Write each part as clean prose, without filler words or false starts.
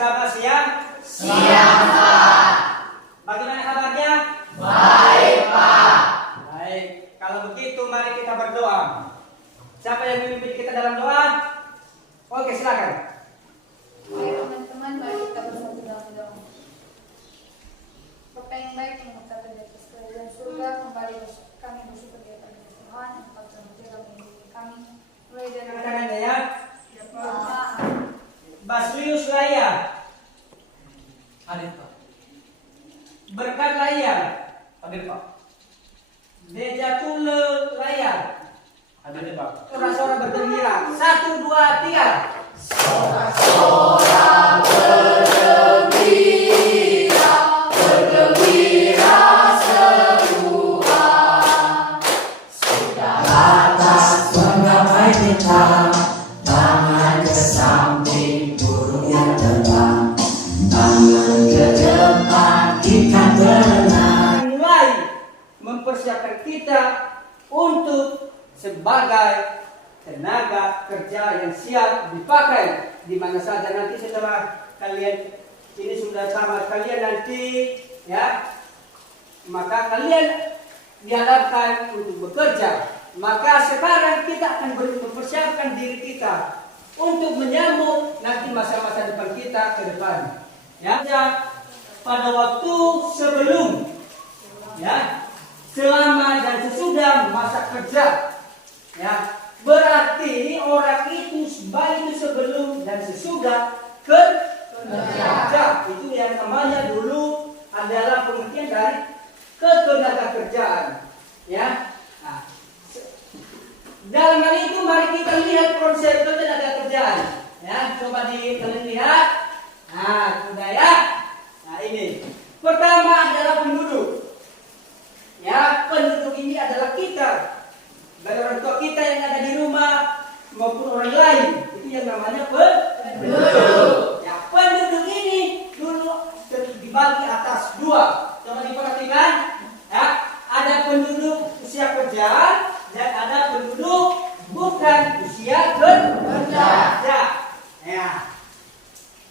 selamat siang. Siang, Pak. Bagaimana kabarnya? Baik, Pak. Baik, kalau begitu mari kita berdoa. Siapa yang memimpin kita dalam doa? Oke, silakan. Baik teman-teman, mari kita bersatu dalam doa. Bapa yang baik yang berkata di atas kerajaan surga, kembali kami bersyukur di atas Tuhan, Engkau telah menjaga melindungi kami, mulai dari Tangannya ya. Bapak, Basrius Raya, Hadir, Pak. Berkat Raya, Hadir, Pak. Dejatul Raya. Hadir, Pak. Suara-suara bergembira. 1, 2, 3. Sorak-sorak bergembira, bergembira semua. Sudah atas menggapai kita, tangan ke samping burung yang terbang, tangan ke depan kita berenang. Mulai mempersiapkan kita untuk sebagai tenaga kerja yang siap dipakai di mana saja nanti setelah kalian ini sudah tamat kalian nanti ya, maka kalian dihadapkan untuk bekerja. Maka sekarang kita akan mempersiapkan diri kita untuk menyambut nanti masa-masa depan kita ke depan. Ya, pada waktu sebelum, ya, selama dan sesudah masa kerja, ya, berarti orang itu baik itu sebelum dan sesudah kerja. Itu yang namanya dulu adalah pengertian dari ketenaga kerjaan, ya. Nah, dalam hal itu mari kita lihat konsep ketenaga kerjaan, ya. Coba kalian lihat. Nah, sudah ya. Nah, ini pertama adalah penduduk. Ya, penduduk ini adalah kita. Baik orang tua kita yang ada di rumah maupun orang lain, itu yang namanya penduduk. Ya, penduduk ini dulu dibagi atas 2. Coba diperhatikan, ya, ada penduduk usia kerja dan ada penduduk bukan usia kerja. Ya,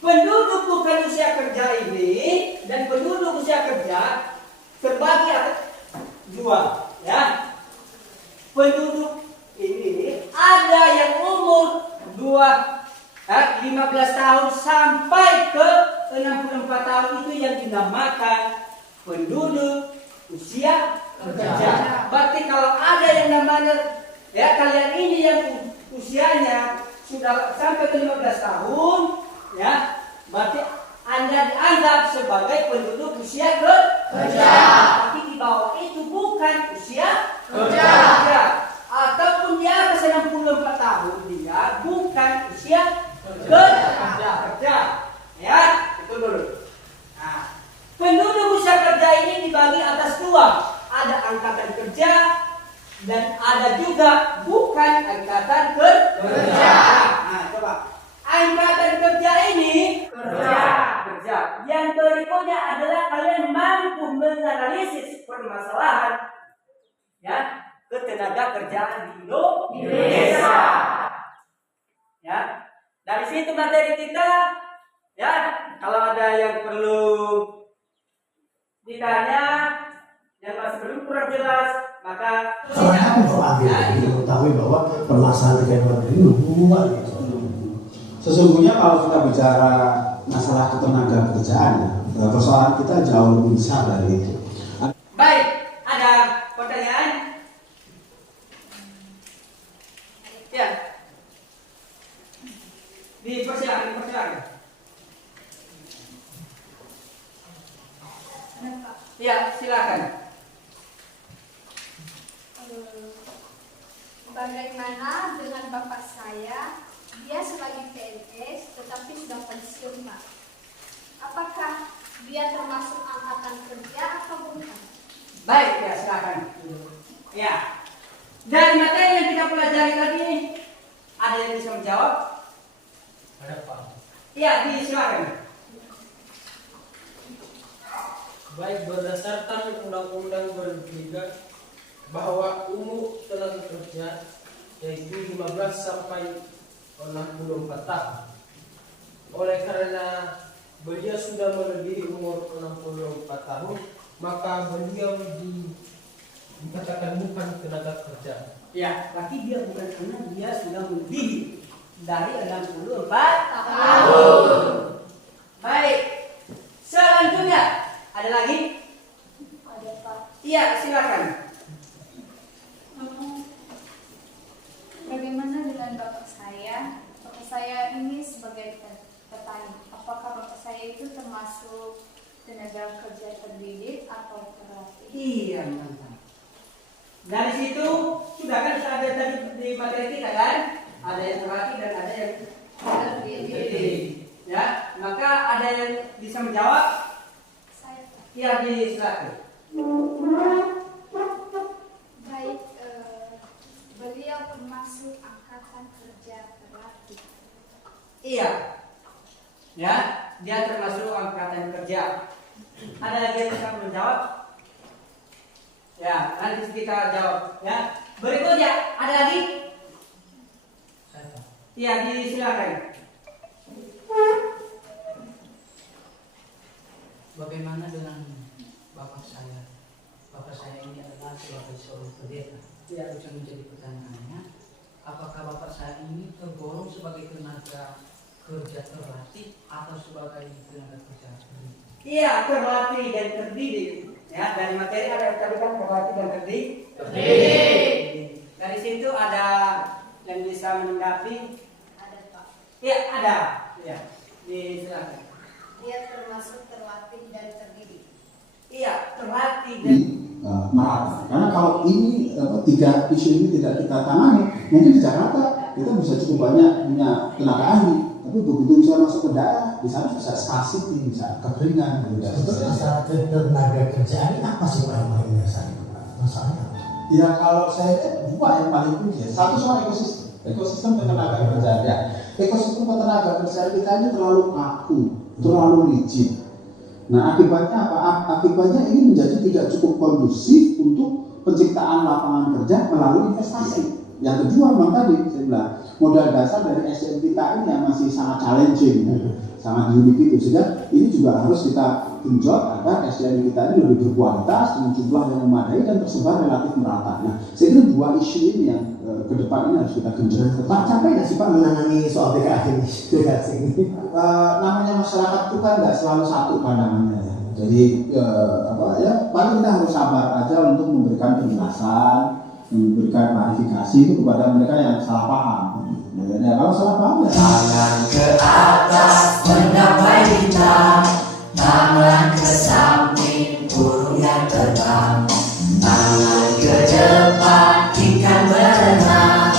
penduduk bukan usia kerja ini dan penduduk usia kerja terbagi atas 2, ya. Penduduk ini ada yang umur 15 tahun sampai ke 64 tahun, itu yang dinamakan penduduk usia kerja. Berarti kalau ada yang namanya, ya, kalian ini yang usianya sudah sampai ke 15 tahun, ya, berarti Anda dianggap sebagai penduduk usia kerja. Tapi di bawah itu bukan usia kerja. Ataupun di atas 64 tahun dia bukan usia kerja. Ya, itu dulu. Nah, penduduk usia kerja ini dibagi atas 2. Ada angkatan kerja dan ada juga bukan angkatan kerja. Nah, coba. Angkatan kerja ini kerja. Yang berikutnya adalah kalian mampu menganalisis permasalahan, ya, ketenaga kerjaan di Indonesia. Ya, dari situ materi kita, ya. Kalau ada yang perlu ditanya, yang masih belum kurang jelas, maka mengetahui bahwa permasalahan di luar negeri luar gitu. Sesungguhnya kalau kita bicara masalah ketenaga kerjaan, persoalan kita jauh lebih besar dari itu. Baik, ada pertanyaan? Ya. Dipersilakan. Ya, silakan. bagaimana dengan bapak saya? Dia sebagai PNS tetapi sudah pensiun, Pak. Apakah dia termasuk angkatan kerja atau bukan? Baik, ya, silakan. Ya. Dari materi yang kita pelajari tadi, ada yang bisa menjawab? Ada, Pak. Iya, silakan. Baik, berdasarkan Undang-Undang Berliga bahwa umur tenaga kerja yaitu 15 sampai 64 tahun. Oleh karena beliau sudah melebihi umur 64 tahun, maka beliau dikatakan bukan tenaga kerja. Ya, tapi dia bukan karena dia sudah melebihi dari 64 tahun. Baik. Selanjutnya ada lagi? Ada Pak. Iya, silakan. Bagaimana dengan bapak saya? Bapak saya ini sebagai petani. Apakah bapak saya itu termasuk tenaga kerja terdidik atau terlatih? Iya, mantap. Dari situ sudah kan ada tadi di materi kita kan? Ada yang terlatih dan ada yang terdidik. Ya, maka ada yang bisa menjawab? Saya. Iya, silakan. Baik, beliau termasuk angkatan kerja terlatih. Iya. Ya, dia termasuk angkatan kerja. Ada lagi yang bisa menjawab? Ya, nanti kita jawab. Ya, berikutnya ada lagi? Iya, silakan. Bagaimana dengan bapak saya? Bapak saya ini adalah sebagai seorang pendeta. Iya. Bisa menjadi pertanyaannya, apakah bapak saya ini tergolong sebagai tenaga kerja terlatih atau sebagai tenaga kerja terdidik? Iya, terlatih dan terdidik. Ya, dari materi ada tadi kan terlatih dan terdidik. Dari situ ada yang bisa menanggapi? Ada Pak. Iya, ada. Iya, silakan. Dia termasuk terlatih dan terdidik. Iya, terlatih dan merata. Karena kalau ini tiga isu ini tidak kita tangani, mungkin di Jakarta kita bisa cukup banyak punya tenaga ahli, tapi begitu bisa masuk ke daerah, di sana bisa scarcity, bisa kekeringan. Untuk masalah tenaga kerjaan ini apa sih Pak yang paling dasar itu Pak? Masalahnya apa? Ya kalau saya lihat dua yang paling kunci. Satu soal ekosistem ketenaga kerjaan. Ya, ekosistem ketenaga kerjaan kita ini terlalu kaku, terlalu rigid. Nah akibatnya apa? Akibatnya ini menjadi tidak cukup kondusif untuk penciptaan lapangan kerja melalui investasi. Yang kedua memang tadi saya bilang modal dasar dari SDM kita ini yang masih sangat challenging, sangat unik itu. Sehingga ini juga harus kita genjot agar SDM kita ini lebih berkualitas dengan jumlah yang memadai dan tersebar relatif merata. Nah saya kira dua isu ini yang ke depan ini harus kita genjot. Pak capek nggak sih Pak menangani soal TKA ini? Namanya masyarakat itu kan nggak selalu satu pandangannya ya. Jadi paling kita harus sabar aja untuk memberikan penjelasan, memberikan klarifikasi itu kepada mereka yang salah paham. Ya, kalau salah paham ya. Tangan ke atas menggapai bintang, tangan ke samping burung yang terbang, tangan ke depan ikan berenang,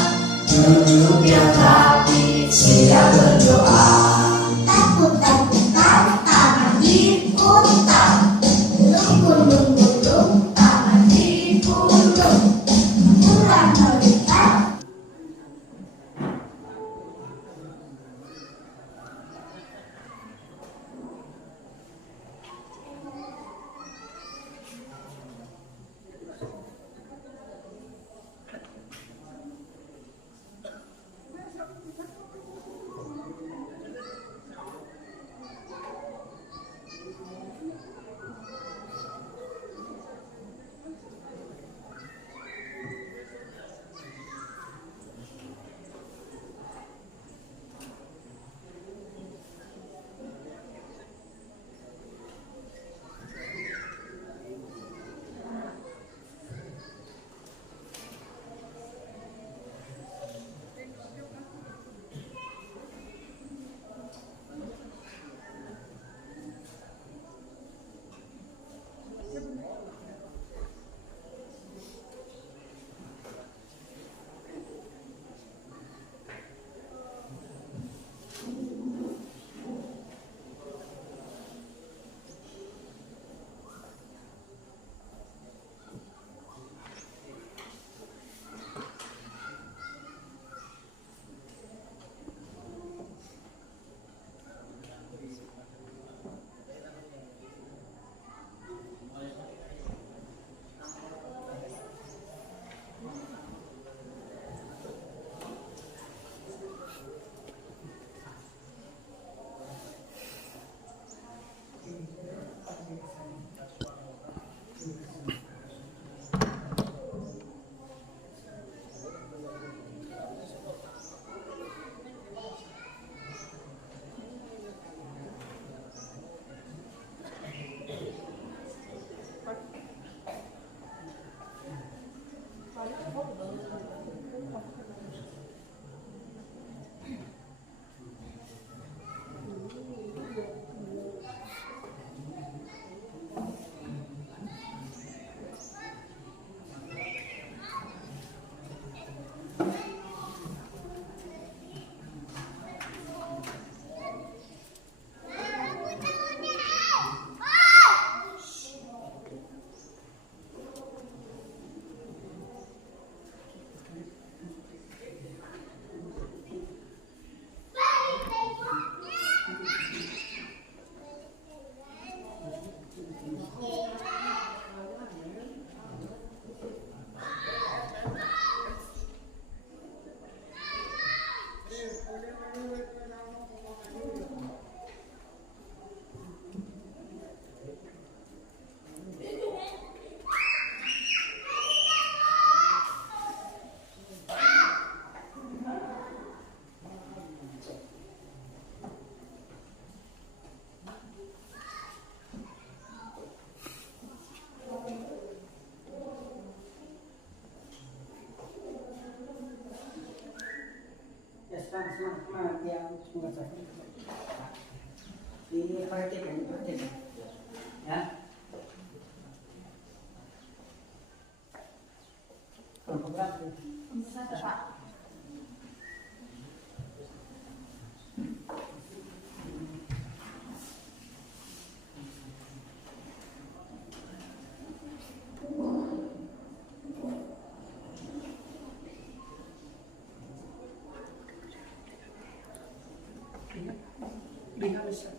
duduk yang rapi siap berdoa. Takut tangan diputar, gulung tangan digulung, kurang melihat. mati aku nggak sakit. Diperhatikan. Ya. Kelompok berapa? Satu, Pak. Lihat besar.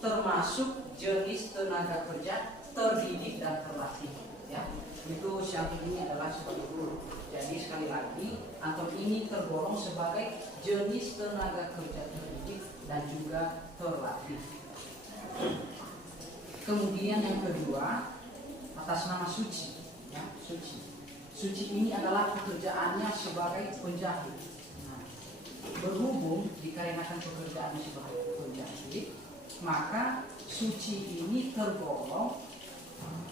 termasuk jenis tenaga kerja terdidik dan terlatih. Ya, itu yang ini adalah sebagai guru. Jadi sekali lagi, antum ini tergolong sebagai jenis tenaga kerja terdidik dan juga terlatih. Kemudian yang kedua, atas nama suci. Ya, suci. Suci ini adalah pekerjaannya sebagai penjahit. Nah, berhubung dikarenakan pekerjaannya sebagai penjahit, maka suci ini tergolong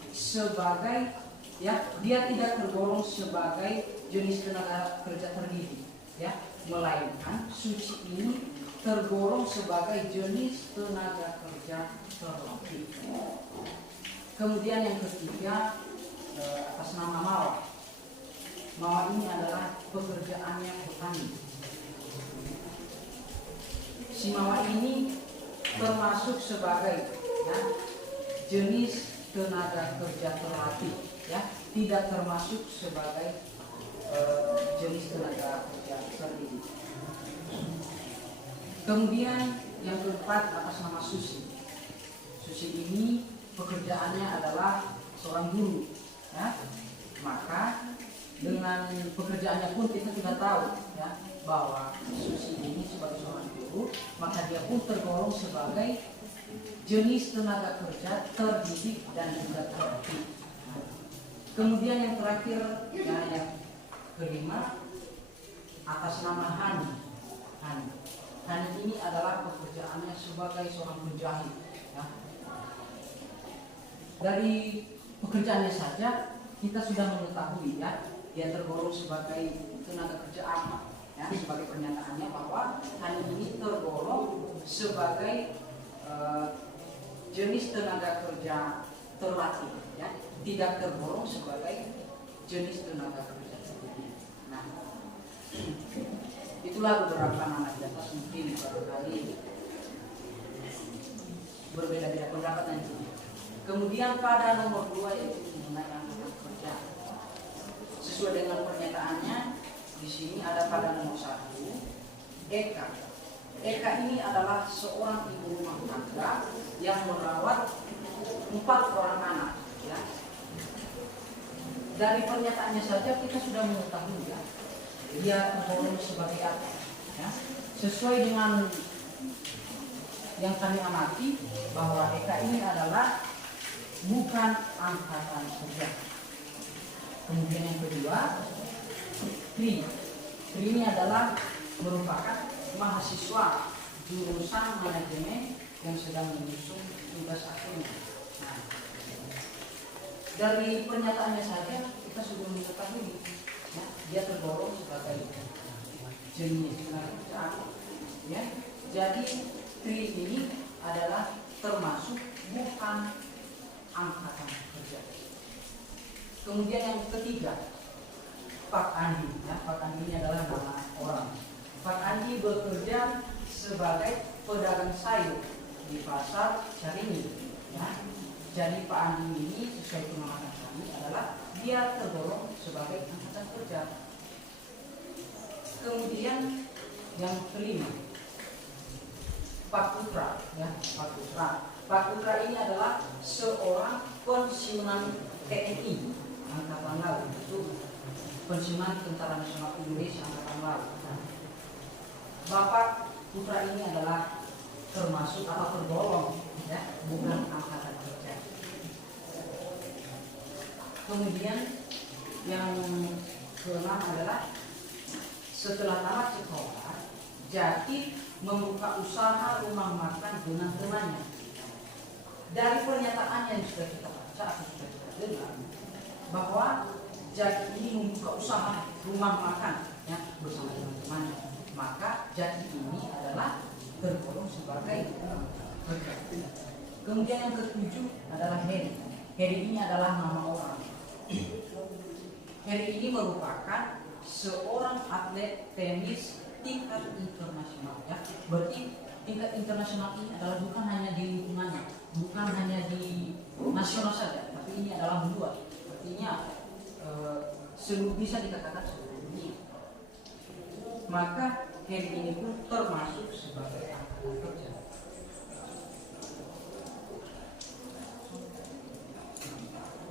sebagai, ya, dia tidak tergolong sebagai jenis tenaga kerja terdidik, ya, melainkan suci ini tergolong sebagai jenis tenaga kerja terlatih. Kemudian yang ketiga, atas nama Mawar. Mawar ini adalah pekerjaannya petani. Si Mawar ini termasuk sebagai, ya, jenis tenaga kerja terlatih, ya, tidak termasuk sebagai jenis tenaga kerja terdidik. Kemudian yang keempat, atas nama Susi. Susi ini pekerjaannya adalah seorang guru, ya. Maka dengan pekerjaannya pun kita sudah tahu, ya, bahwa Susi ini sebagai seorang guru, maka dia pun tergolong sebagai jenis tenaga kerja terdidik dan juga terlatih. Kemudian yang terakhir, ya, yang kelima, atas nama Hani. Hani ini adalah pekerjaannya sebagai seorang penjahit. Ya. Dari pekerjaannya saja kita sudah mengetahui, ya, dia tergolong sebagai tenaga kerja apa. Ya, sebagai pernyataannya bahwa Hani ini tergolong sebagai jenis tenaga kerja terlatih, ya, tidak tergolong sebagai jenis tenaga kerja terdidik. Nah, itulah beberapa nama di atas, mungkin barangkali berbeda-beda pendapat nanti. Kemudian pada nomor 2 yaitu mengenai angkatan kerja. Sesuai dengan pernyataannya, di sini ada pada nomor 1 Eka. Eka ini adalah seorang ibu rumah tangga yang merawat 4 orang anak. Ya. Dari pernyataannya saja kita sudah mengetahui, ya, dia tergolong sebagai apa. Ya. Sesuai dengan yang kami amati bahwa Eka ini adalah bukan angkatan kerja. Kemudian yang kedua, Tri. Tri ini adalah merupakan mahasiswa jurusan manajemen yang sedang menyusun tugas akhirnya. Nah, dari pernyataannya saja kita sudah mengetahui, ya, dia tergolong sebagai jenis tenaga kerja. Ya, jadi Tri ini adalah termasuk bukan angkatan kerja. Kemudian yang ketiga, Pak Andi. Ya, Pak Andi ini adalah nama orang. Pak Andi bekerja sebagai pedagang sayur di pasar Caringin. Ya. Jadi Pak Andi ini sesuai pengalaman kami adalah dia tergolong sebagai angkatan kerja. Kemudian yang kelima, Pak Putra. Ya, Pak Putra. Pak Putra ini adalah seorang pensiunan TNI Angkatan Laut. Itu pensiunan Tentara Nasional Indonesia Angkatan Laut. Bapak Putra ini adalah termasuk atau tergolong, ya, bukan angkatan kerja. Kemudian yang keenam adalah setelah tamat sekolah, Jati membuka usaha rumah makan dengan temannya. Dari pernyataan yang sudah kita baca atau sudah kita dengar, bahwa Jati ini membuka usaha rumah makan, ya, bersama teman-temannya. Maka Jati ini adalah tergolong sebagai kerja. Kemudian yang ketujuh adalah Heri. Heri ini adalah nama orang. Heri ini merupakan seorang atlet tenis tingkat internasional. Ya. Berarti tingkat internasional ini adalah bukan hanya di lingkungannya, bukan hanya di nasional saja, tapi ini adalah luas. Artinya bisa dikatakan seluruh dunia. Maka Heri ini pun termasuk sebagai angkatan kerja.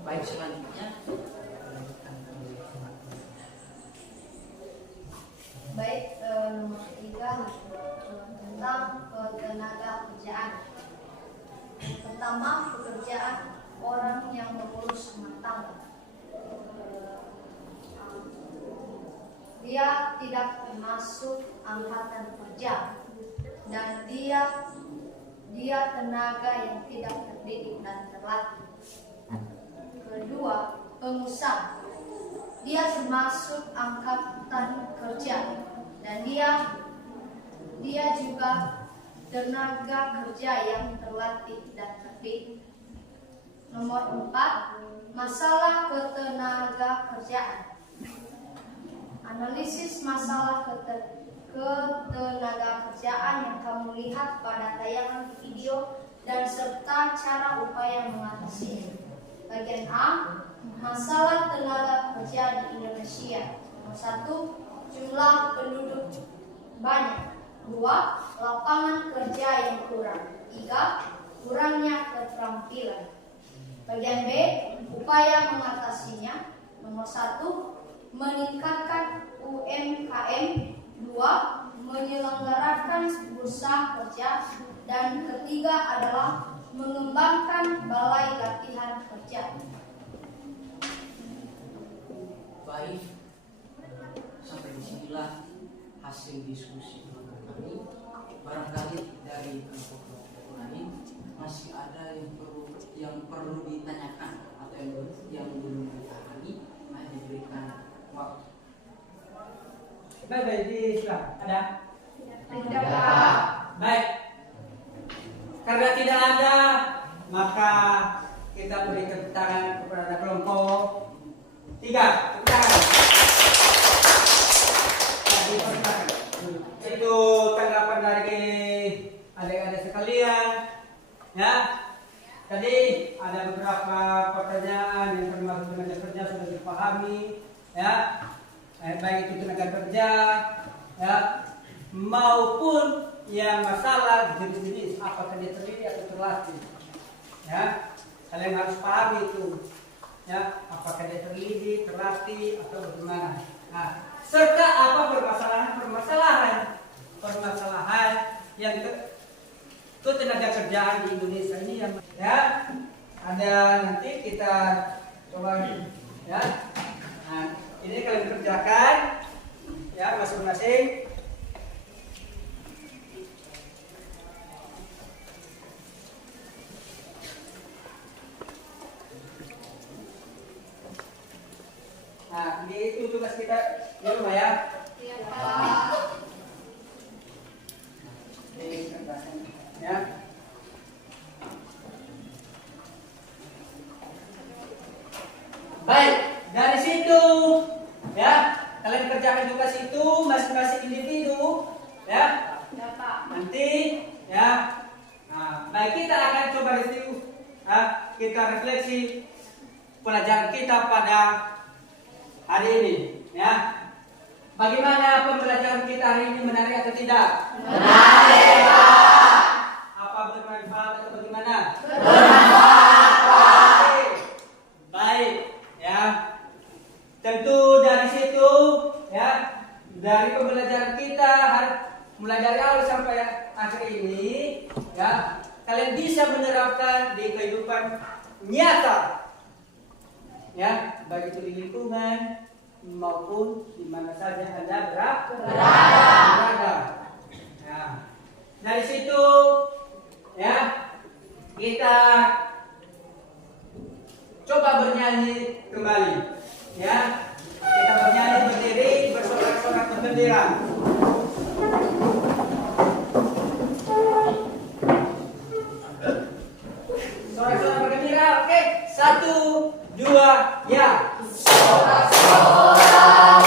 Baik, selanjutnya. Baik, nomor 3 tentang ketenaga kerjaan. Pertama, pekerjaan orang yang mengurus rumah tangga. Dia tidak termasuk angkatan kerja dan dia tenaga yang tidak terdidik dan terlatih. Kedua, pengusaha. Dia termasuk angkatan kerja dan dia juga tenaga kerja yang terlatih dan terdidik. Nomor 4, masalah ketenaga kerjaan. Analisis masalah ketenaga kerjaan yang kamu lihat pada tayangan video dan serta cara upaya mengatasinya. Bagian A, masalah tenaga kerja di Indonesia. Nomor 1, jumlah penduduk banyak. 2, lapangan kerja yang kurang. 3, kurangnya keterampilan. Bagian B, upaya mengatasinya. Nomor 1, meningkatkan UMKM. 2, menyelenggarakan bursa kerja. Dan ketiga adalah mengembangkan balai latihan kerja. Baik, sampai disinilah hasil diskusi kami. Barangkali dari kelompok lain masih ada yang perlu ditanyakan atau yang belum dipahami, diberikan waktu. Baik, silakan. Ada? Tidak. Baik. Karena tidak ada, maka kita beri tepuk tangan kepada kelompok 3. Tepuk tangan. Itu tanggapan dari adik-adik sekalian. Ya. Tadi ada beberapa pertanyaan yang termasuk tenaga kerja sudah dipahami, ya. Baik itu tenaga kerja, ya, maupun yang masalah jenis-jenis apakah dia terdidik atau terlatih, ya. Kalian harus pahami itu, ya, apakah dia terdidik, terlatih atau bagaimana. Nah, serta apa permasalahan yang ketenaga kerjaan di Indonesia ini yang, ya, ada nanti kita coba, ya. Nah, ini kalian kerjakan, ya, masing-masing. Nah, ini itu tugas kita di rumah, ya. Iya, Pak. Ini kertasnya, ya. Baik, dari situ, ya, kalian kerjakan tugas itu masing-masing individu, ya. Ya, Pak. Nanti, ya. Nah, baik, kita akan coba review, kita refleksi pelajaran kita pada hari ini, ya. Bagaimana pembelajaran kita hari ini, menarik atau tidak? Menarik, Pak. Apa bermanfaat atau bagaimana? Bermanfaat, Pak. Baik, ya. Tentu dari situ, ya, dari pembelajaran kita mulai dari awal sampai akhir ini, ya, kalian bisa menerapkan di kehidupan nyata, ya, baik itu di lingkungan maupun di mana saja Anda berada. Ya. Dari situ, ya, kita coba bernyanyi kembali, ya. Kita bernyanyi berdiri bersorak-sorak berbendera. Sorak-sorak bergembira, oke? 1, 2, ya. Sorak-sorak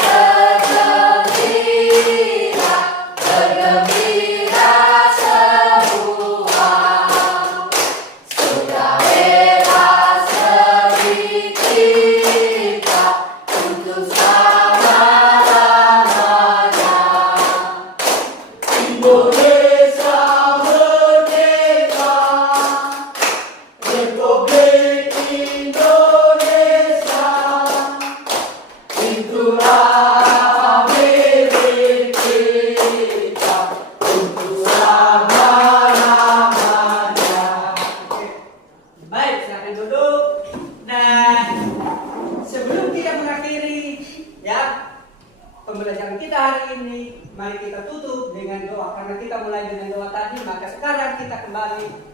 bergembira, bergembira semua. Sukacita sedih kita untuk selama-lamanya. Indonesia merdeka, Republik Indonesia.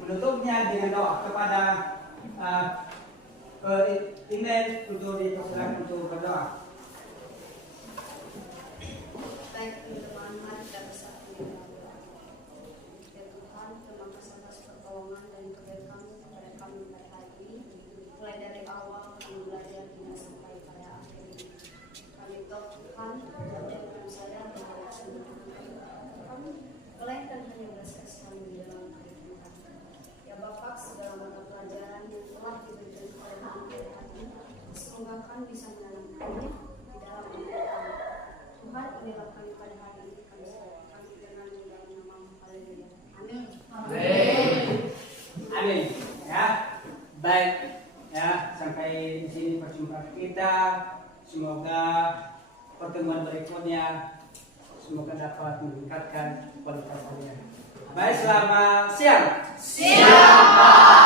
menutupnya dengan doa kepada email untuk dipersilakan untuk berdoa. Baik teman-teman, mari kita bersatu di dalam doa. Ya Tuhan, terima kasih atas pertolongan dan kebaikan kepada kami pada hari ini. Mulai dari awal kami belajar hingga sampai pada akhir ini. Kami tahu Tuhan, menjadikan saya bahwa Tuhan, melainkan hanya belas kasihan di dalam kehidupan. Ya Bapak, segala mata pelajaran yang telah diberikan kepada kami pada hari ini, semoga kami bisa menanamkannya di dalam hidup kami. Tuhan, inilah kami pada hari ini, kami serahkan dengan dalam nama-Mu. Haleluya. Amin. Amin. Ya, baik. Ya, sampai di sini perjumpaan kita. Semoga pertemuan berikutnya semoga dapat meningkatkan kualitas kalian. Baik, selamat siang. Siap, Pak.